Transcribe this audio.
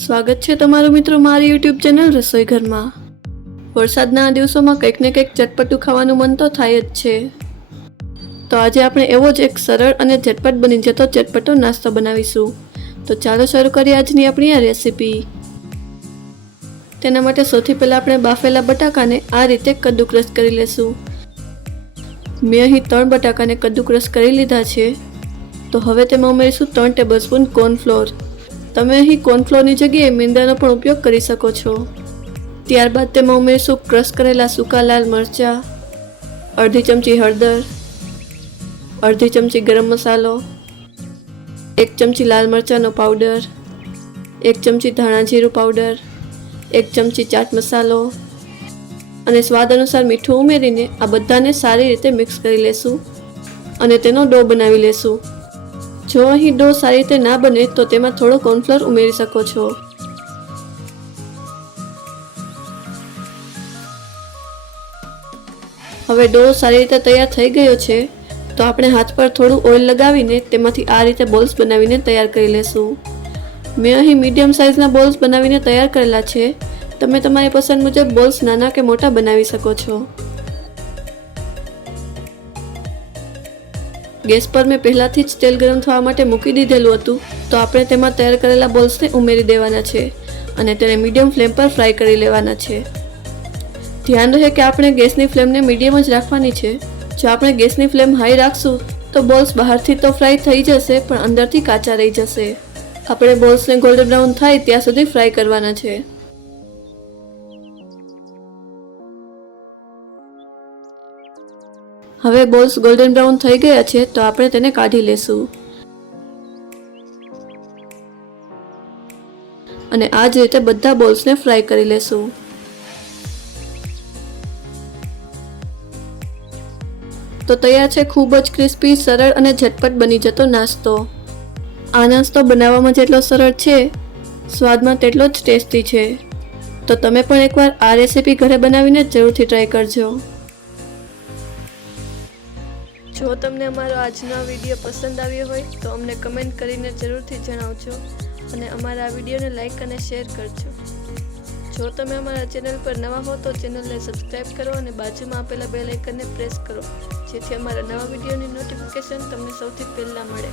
સ્વાગત છે તમારું મિત્રો મારી યુટ્યુબ ચેનલ રસોઈ ઘરમાં। વરસાદના દિવસોમાં કંઈક ને કંઈક ચટપટું ખાવાનું મન તો થાય જ છે। તો આજે આપણે એવો જ એક સરળ અને ઝટપટ બની જતો ચટપટો નાસ્તો બનાવીશું। તો ચાલો શરૂ કરીએ આજની આપણી આ રેસીપી। તેના માટે સૌથી પહેલા આપણે બાફેલા બટાકાને આ રીતે કદ્દુકસ કરી લેશું। મેં અહીં 3 બટાકાને કદ્દુકસ કરી લીધા છે। તો હવે તેમાં ઉમેરીશું 3 ટેબલસ્પૂન કોર્નફ્લોર। તમે અહીં કોર્નફ્લોરની જગ્યાએ મેંદાનો પણ ઉપયોગ કરી શકો છો। ત્યારબાદ તેમાં ઉમેરીશું ક્રશ કરેલા સૂકા લાલ મરચાં, અડધી ચમચી હળદર, અડધી ચમચી ગરમ મસાલો, 1 ચમચી લાલ મરચાંનો પાવડર, 1 ચમચી ધાણા જીરું પાવડર, 1 ચમચી ચાટ મસાલો અને સ્વાદ અનુસાર મીઠું ઉમેરીને આ બધાને સારી રીતે મિક્સ કરી લેશું અને તેનો ડો બનાવી લેશું। જો અહીં ડો સારી રીતે ના બને તો તેમાં થોડો કોર્નફ્લોર ઉમેરી શકો છો। હવે ડો સારી રીતે તૈયાર થઈ ગયો છે તો આપણે હાથ પર થોડું ઓઇલ લગાવીને તેમાંથી આ રીતે બોલ્સ બનાવીને તૈયાર કરી લેશું। મેં અહીં મીડિયમ સાઇઝના બોલ્સ બનાવીને તૈયાર કરેલા છે। તમે તમારી પસંદ મુજબ બોલ્સ નાના કે મોટા બનાવી શકો છો। ગેસ પર મેં પહેલાથી જ તેલ ગરમ થવા માટે મૂકી દીધેલું હતું તો આપણે તેમાં તૈયાર કરેલા બોલ્સને ઉમેરી દેવાના છે અને તેને મીડિયમ ફ્લેમ પર ફ્રાય કરી લેવાના છે। ધ્યાન રહે કે આપણે ગેસની ફ્લેમને મીડિયમ જ રાખવાની છે। જો આપણે ગેસની ફ્લેમ હાઈ રાખશું તો બોલ્સ બહારથી તો ફ્રાય થઈ જશે પણ અંદરથી કાચા રહી જશે। આપણે બોલ્સને ગોલ્ડન બ્રાઉન થાય ત્યાં સુધી ફ્રાય કરવાના છે। હવે બોલ્સ ગોલ્ડન બ્રાઉન થઈ ગયા છે તો આપણે તેને કાઢી લેશું અને આ જ રીતે બધા બોલ્સને ફ્રાય કરી લેશું। તો તૈયાર છે ખૂબ જ ક્રિસ્પી, સરળ અને ઝટપટ બની જતો નાસ્તો। આ નાસ્તો બનાવવામાં જેટલો સરળ છે, સ્વાદમાં તેટલો જ ટેસ્ટી છે। તો તમે પણ એકવાર આ રેસીપી ઘરે બનાવીને જરૂરથી ટ્રાય કરજો। જો તમને અમારો આજનો વિડીયો પસંદ આવ્યો હોય તો અમને કમેન્ટ કરીને જરૂરથી જણાવજો અને અમારા આ વિડીયોને લાઈક અને શેર કરજો। જો તમે અમારા ચેનલ પર નવા હો તો ચેનલને સબસ્ક્રાઈબ કરો અને બાજુમાં આપેલા બેલ આઇકનને પ્રેસ કરો જેથી અમારા નવા વિડીયોની નોટિફિકેશન તમને સૌથી પહેલાં મળે।